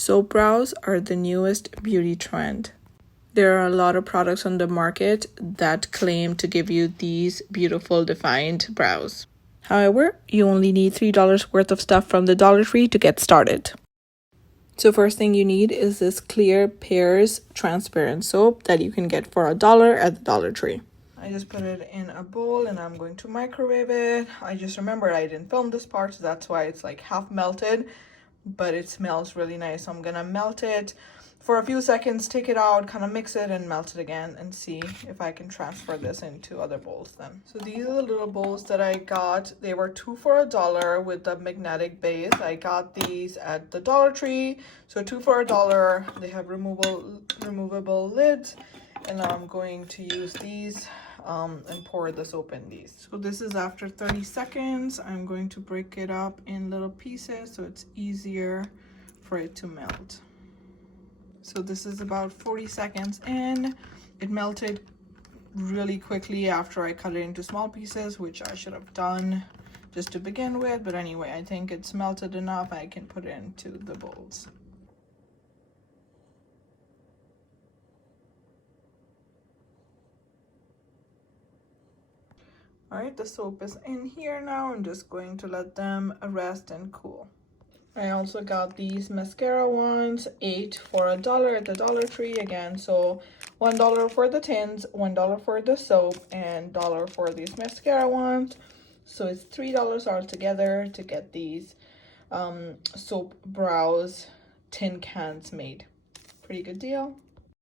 Soap brows are the newest beauty trend. There are a lot of products on the market that claim to give you these beautiful defined brows. However, you only need $3 worth of stuff from the Dollar Tree to get started. So first thing you need is this clear Pears transparent soap that you can get for $1 at the Dollar Tree. I just put it in a bowl and I'm going to microwave it. I just remembered I didn't film this part, so that's why it's like half melted, but it smells really nice. So I'm gonna melt it for a few seconds, take it out, kind of mix it and melt it again, and see if I can transfer this into other bowls then. So these are the little bowls that I got. They were 2 for $1 with the magnetic base. I got these at the Dollar Tree. So 2 for $1. They have removable lids, and now I'm going to use these and pour the soap in these. So this is after 30 seconds. I'm going to break it up in little pieces so it's easier for it to melt. So this is about 40 seconds in. It melted really quickly after I cut it into small pieces, which I should have done just to begin with. But anyway, I think it's melted enough. I can put it into the bowls. All right, the soap is in here now. I'm just going to let them rest and cool. I also got these mascara ones, 8 for $1 at the Dollar Tree again. So $1 for the tins, $1 for the soap, and $1 for these mascara ones. So it's $3 altogether to get these soap brows tin cans made. Pretty good deal.